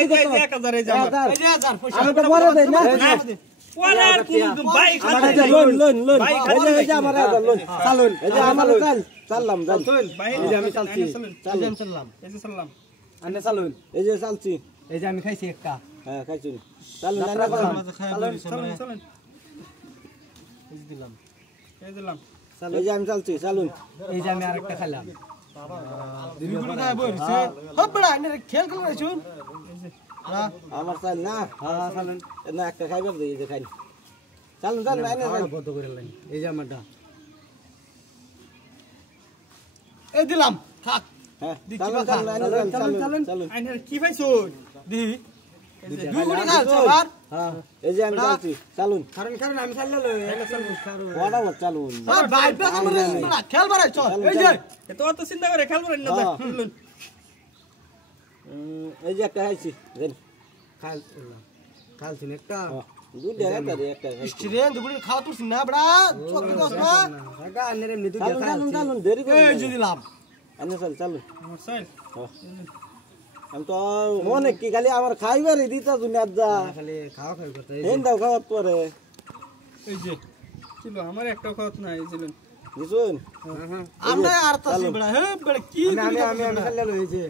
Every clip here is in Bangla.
এই যে 1000 এই যে আমার এই যে 1000 পয়সা আমি তো পরে দেই না পরার কোন বাইক আছে লোন এই যে আমার 1000 লোন চালুন এই যে আমার চাললাম যান এই যে আমি চালছি চাললাম এই যে চাললাম আনে চালুন এই যে চালছি এই যে আমি খাইছি একটা হ্যাঁ খাইছি চালুন না চালুন এই দিলাম এই দিলাম চালুন এই যে আমি চালছি চালুন এই যে আমি আরেকটা খাইলাম দুইগুলো খাই বইছে হবড়া এনে খেল খেলাইছুন আমার চাল না হ্যাঁ চালুন না একটা খাইবার দেই যে খাই চালুন চালুন এনে চাল বন্ধ করে লাইন এই যে আমারটা এই দিলাম থাক হ্যাঁ চালুন চালুন চালুন চালুন আইনে কি পাইছো দি দুইগুলো খাইছো আবার হ্যাঁ এই যে আমি চালছি চালুন কারণ আমি চাললাম এনে চালুন ওয়াটা চালুন আর ভাই পাস করে খেল বাড়াই চল এই যে এত অত চিন্তা করে খেল বাড়াই না চলুন এই যে একটা খাইছি দেন খালছি একটা দুইটা একটা স্টুডেন্ট দুগুলি খাওয়া তুলছিস না বড়া চোখে দস না টাকা আনরে এমনি দুইটা খালছি চালুন দেরি করে এই যে দিলাম আনে চালুন আমার চাল আমি তো মনে কি খালি আমার খাইবারই দিতা দুনিয়া যা খালি খাওয়া করতে এই দাও খাওয়া পরে এই যে ছিল আমার একটা খাওয়া না এই ছিলেন বুঝুন আমরা আর তো বড়া হে বড়া কি আমি খালি লই যে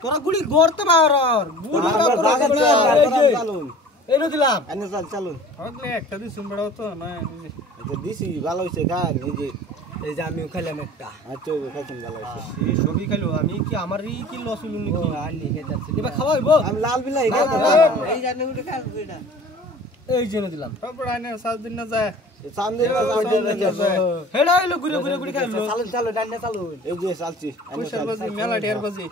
তোরা গুলি গড়তে বাইর গুলি চালুন এই দিলাম আনে চালুন হগলে একটা দিছুন বড় তো না আচ্ছা দিছি ভালো হইছে গান এই যে আমি খাইলাম একটা আচ্ছা খাইছেন ভালো হইছে এই সবই খাইলো আমি কি আমারই কি লস হলো নাকি আনি খেতাছি এবার খাওয়াইবো আমি লাল বিলাই খাই এই জানে উঠে খাই কইনা এই জেনে দিলাম তারপর আইনে 7 দিন না যায় 7 দিন না যায় হেডা হইলো ঘুরে খাইলো চালুন ডান্ডা চালুন এই যে চালছি পয়সা বাজি মেলা ঢের বাজি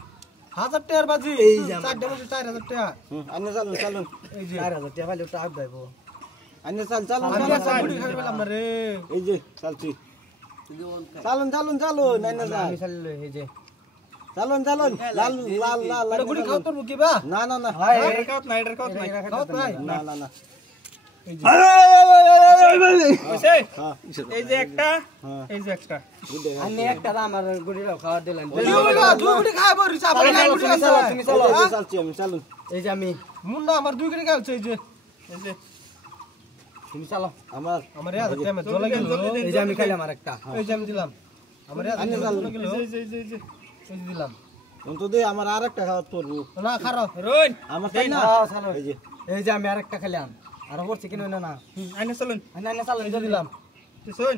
1000 টাকার বাজি এই যে 4টা বাজি 4000 টাকা আইনে চালুন এই যে 4000 টাকা পাইলো টাকা দাইবো আইনে চালুন আমি গুড়ি খাইলাম না রে এই যে চালছি চালুন আইনে আমি চাললো এই যে চালুন লাল গুড়ি খাও তোর মুকি বা না এর খাওত নাই না এই যে একটা এই যে একটা আমি একটা আমার গুড়ি খাওয়া দিলাম দুই গুড়ি খাবো রিসা বলে গুড়ি আছে তুমি চালছি আমি চালুন এই যে আমি মুন্না আমার দুই গুড়ি খাওছে এই যে তুমি চালো আমার এত টাইমে চলে গেল এই যে আমি খাইলাম আরেকটা এই যে আমি দিলাম আমার এত চলে গেল এই দিলাম তুমি তো দে আমার আরেকটা খাওয়া পড়বো না খারো রইন আমার তাই না চালো এই যে আমি আরেকটা খেলাম আর ওর চিকেন হইনা না আইনা চালুন এই যে দিলাম শুন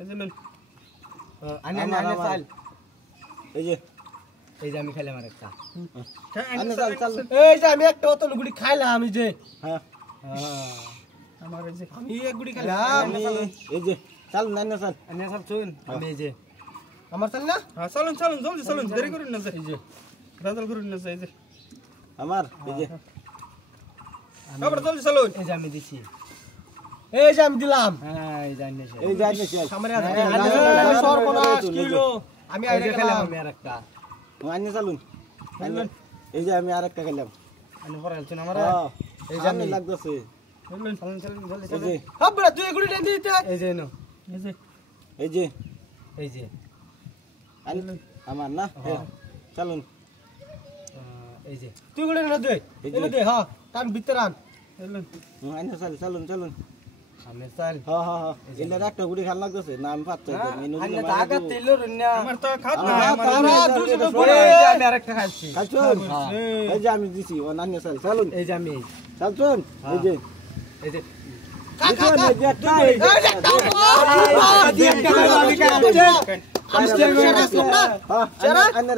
এই যে লন আইনা চাল এই যে আমি খাইলাম আরেকটা চাল এই যে আমি একটা অত গুড়ি খাইলাম আমি যে হ্যাঁ আমার এই যে আমি এক গুড়ি খেলাম এই যে চাল না চাল শুন আমি এই যে আমার চাল না হ্যাঁ চালুন জলদি চালুন দেরি করুন না এই যে রাজাল করুন না এই যে আমার এই যে আবার জলদি চালুন এই যে আমি দিছি এই যে আমি দিলাম হ্যাঁ এই যে আইনেছে আমার সর্বনাশ কিলো আমি আইনে খেলাম আমি আরেকটা আইনে চালুন এই যে আমি আরেকটা খেলাম আইনে পড়াইছেন আমার এই যে আমি লাগতেছে চালুন জলদি হাবড়া তুই এগুলি টেন দিতে এই যে এই যে আমার না চালুন এই যে তুই গুলো না দে এনে দে হ্যাঁ কান ভিতর আন আইনা চালুন আমি চাল হ্যাঁ এনে একটা গুড়ি খান লাগতেছে না আমি পাচ্ছি মেনু দিলে টাকা তেল রুন্না আমার তো খাত না তারা দুটো গুড়ি আমি আরেকটা খাইছি এই যে আমি দিছি ও নান্না চালুন এই যে আমি চালুন এই যে আমি